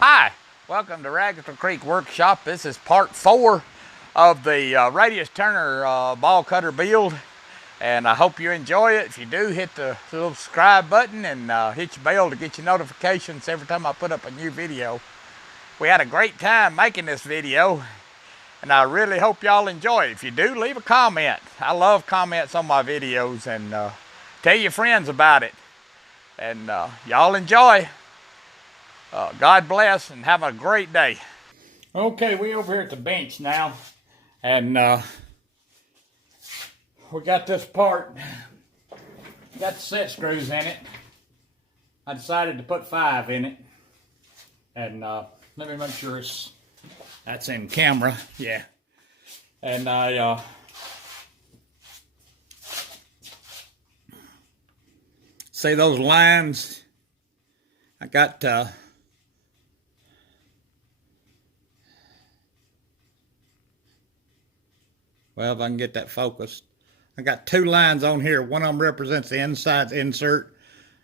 Hi, welcome to Raggettle Creek Workshop. This is part 4 of the radius turner ball cutter build, and I hope you enjoy it. If you do, hit the little subscribe button and hit your bell to get your notifications every time I put up a new video. We had a great time making this video, and I really hope y'all enjoy it. If you do, leave a comment. I love comments on my videos, and tell your friends about it. And y'all enjoy. God bless and have a great day. Okay, we over here at the bench now, and we got this part, got the set screws in it. I decided to put 5 in it, and let me make sure that's in camera, yeah. And I see those lines. I got well, if I can get that focused. I got 2 lines on here. One of them represents the inside insert,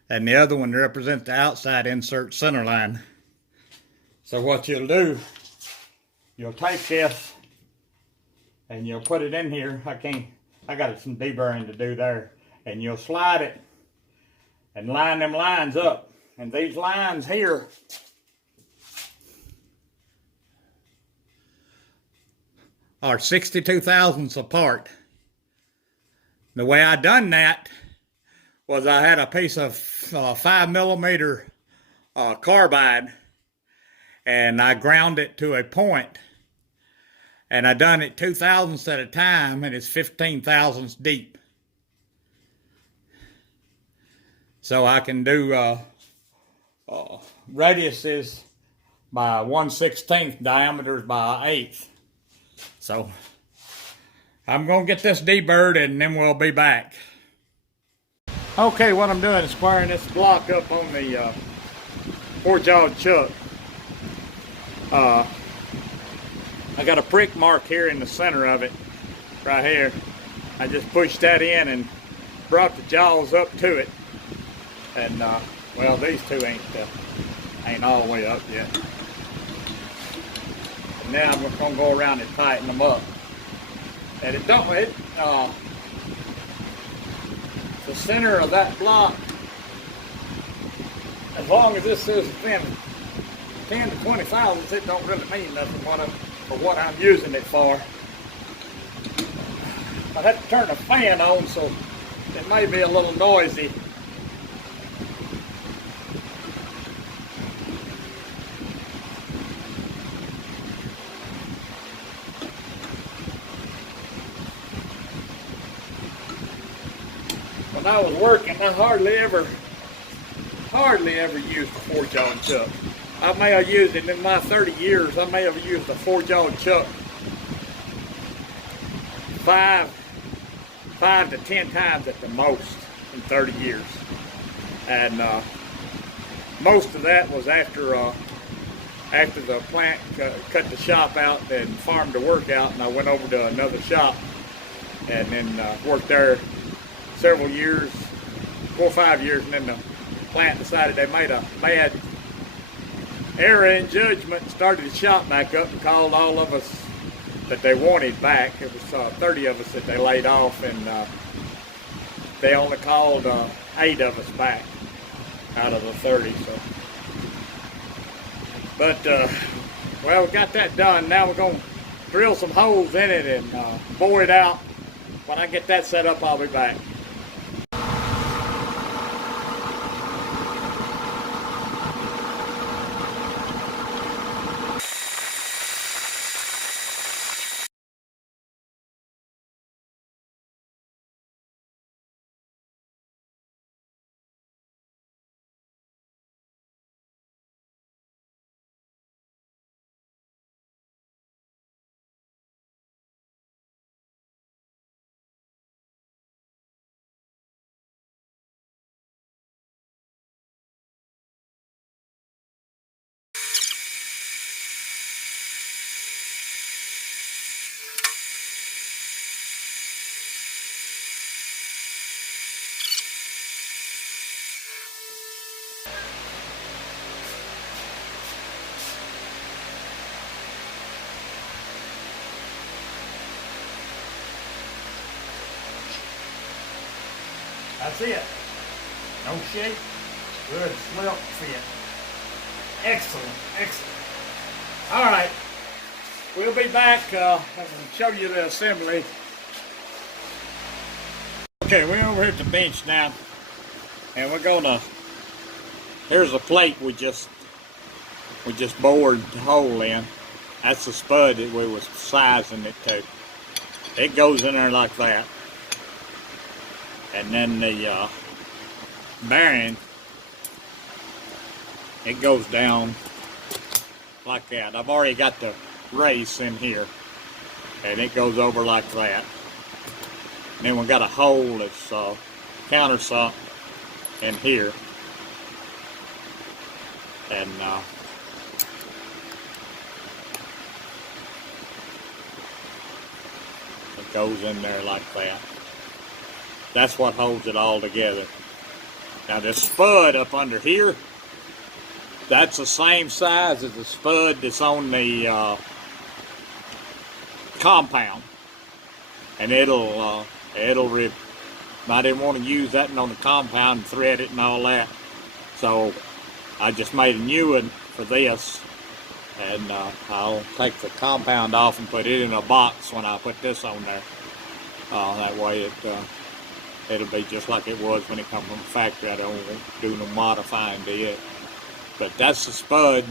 and the other one represents the outside insert center line. So what you'll do, you'll take this, and you'll put it in here. I got some deburring to do there. And you'll slide it and line them lines up. And these lines here are 62 thousandths apart. The way I done that was I had a piece of 5mm carbide, and I ground it to a point, and I done it 2 thousandths at a time, and it's 15 thousandths deep. So I can do radiuses by 1/16, diameters by 1/8. So I'm going to get this deburred and then we'll be back. Okay, what I'm doing is squaring this block up on the 4-jawed chuck. I got a prick mark here in the center of it, right here. I just pushed that in and brought the jaws up to it. And well, these two ain't all the way up yet. And now I'm gonna go around and tighten them up. And the center of that block, as long as this is within 10 to 20 thousandths, it don't really mean nothing for what I'm using it for. I have to turn the fan on, so it may be a little noisy. When I was working, I hardly ever used a 4-jawed chuck. I may have used it in my 30 years. I may have used a 4-jawed chuck 5 to 10 times at the most in 30 years. And most of that was after the plant cut the shop out and farmed the work out, and I went over to another shop and then worked there several years, 4 or 5 years, and then the plant decided they made a bad error in judgment and started the shop back up and called all of us that they wanted back. It was 30 of us that they laid off, and they only called 8 of us back out of the 30. So, but well, we got that done. Now we're gonna drill some holes in it and bore it out. When I get that set up, I'll be back. That's it. No shake. Good slip fit. Excellent, excellent. All right. We'll be back and show you the assembly. Okay, we're over here at the bench now, and we're gonna. Here's a plate we just bored the hole in. That's the spud that we was sizing it to. It goes in there like that, and then the bearing, it goes down like that. I've already got the race in here, and it goes over like that. And then we got a hole that's countersunk in here, and it goes in there like that. That's what holds it all together. Now this spud up under here, that's the same size as the spud that's on the compound, and it'll rip. I didn't want to use that on the compound and thread it and all that, so I just made a new one for this, and I'll take the compound off and put it in a box when I put this on there. That way it'll be just like it was when it comes from the factory. I don't do no modifying to it. But that's the spud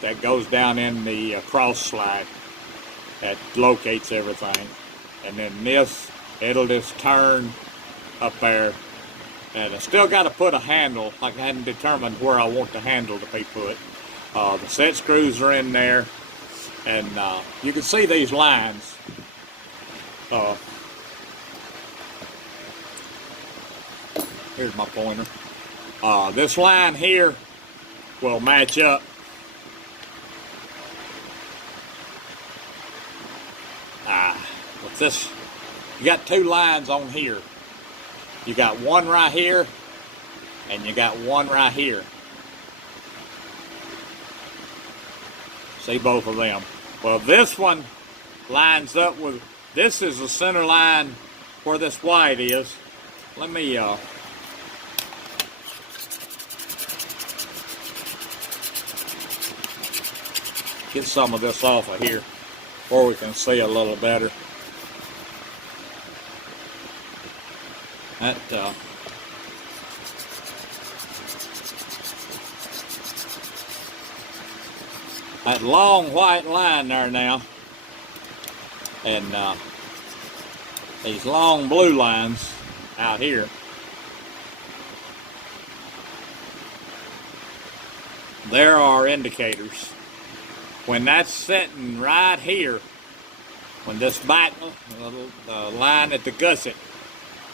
that goes down in the cross slide that locates everything. And then this, it'll just turn up there. And I still got to put a handle. Like I hadn't determined where I want the handle to be put. The set screws are in there. And you can see these lines. Here's my pointer. This line here will match up. With this, you got two lines on here. You got one right here, and you got one right here. See both of them. Well, this one lines up with, this is the center line where this white is. Let me get some of this off of here where we can see a little better. That long white line there now, and these long blue lines out here, there are indicators. When that's sitting right here, when this back line at the gusset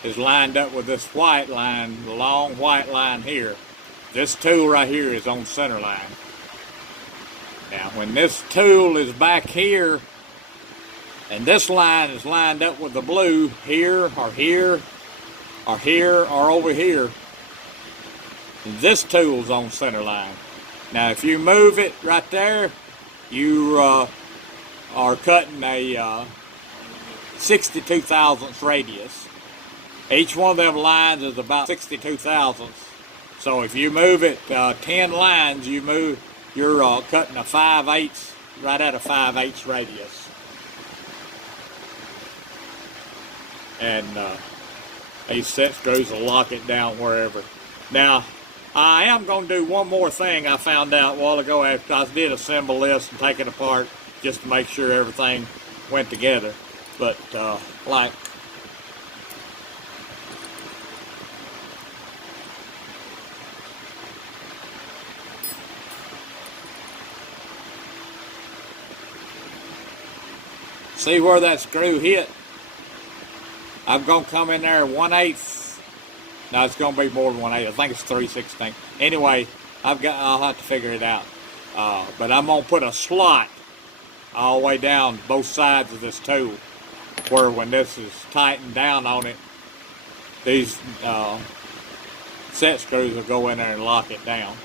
is lined up with this white line, the long white line here, this tool right here is on center line. Now when this tool is back here and this line is lined up with the blue here or here or here or over here, this tool's on center line. Now if you move it right there, you are cutting a 62 thousandths radius. Each one of them lines is about 62 thousandths. So if you move it 10 lines, you're cutting a 5/8, right at a 5/8 radius. And these set screws will lock it down wherever. Now, I am going to do one more thing I found out a while ago after I did assemble this and take it apart just to make sure everything went together. But like, see where that screw hit? I'm going to come in there 1/8. No, it's going to be more than 1/8. I think it's 3/16. Anyway, I'll have to figure it out. But I'm going to put a slot all the way down both sides of this tool, where when this is tightened down on it, these set screws will go in there and lock it down.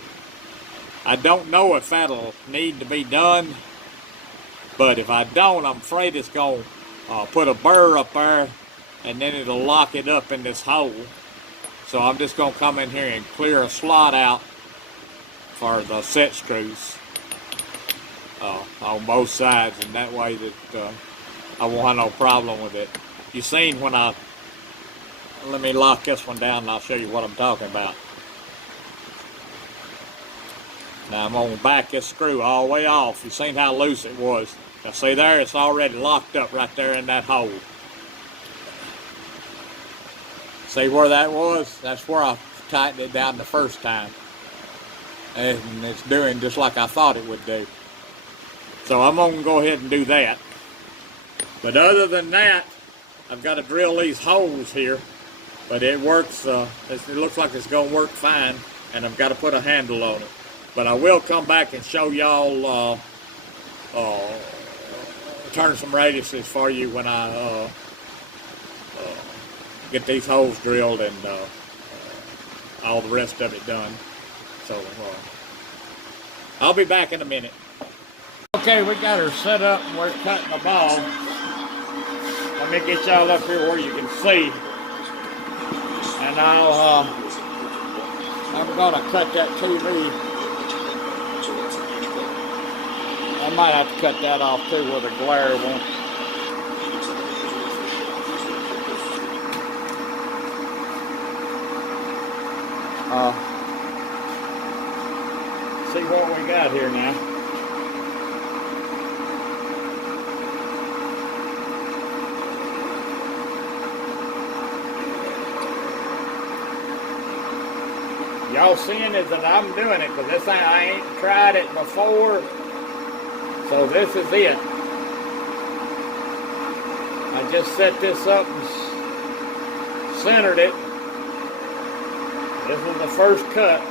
I don't know if that'll need to be done, but if I don't, I'm afraid it's going to put a burr up there, and then it'll lock it up in this hole. So I'm just going to come in here and clear a slot out for the set screws on both sides, and that way that I won't have no problem with it. You seen when let me lock this one down and I'll show you what I'm talking about. Now I'm going to back this screw all the way off. You seen how loose it was. Now see there, it's already locked up right there in that hole. See where that was? That's where I tightened it down the first time. And it's doing just like I thought it would do. So I'm going to go ahead and do that. But other than that, I've got to drill these holes here. But it works, it looks like it's going to work fine. And I've got to put a handle on it. But I will come back and show y'all turn some radiuses for you when I get these holes drilled and all the rest of it done. So I'll be back in a minute. Okay, we got her set up and we're cutting the ball. Let me get y'all up here where you can see. And I'm gonna cut that TV. I might have to cut that off too with a glare won't. See what we got here now. Y'all seeing is that I'm doing it because this I ain't tried it before. So this is it. I just set this up and centered it. This is the first cut.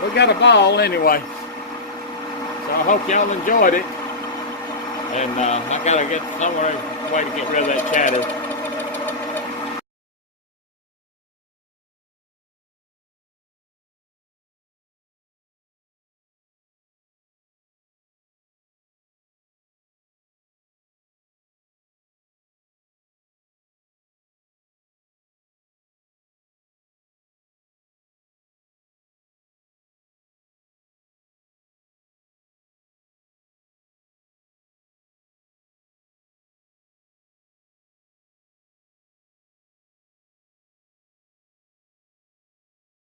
We got a ball anyway, so I hope y'all enjoyed it. And I gotta get somewhere way to get rid of that chatter.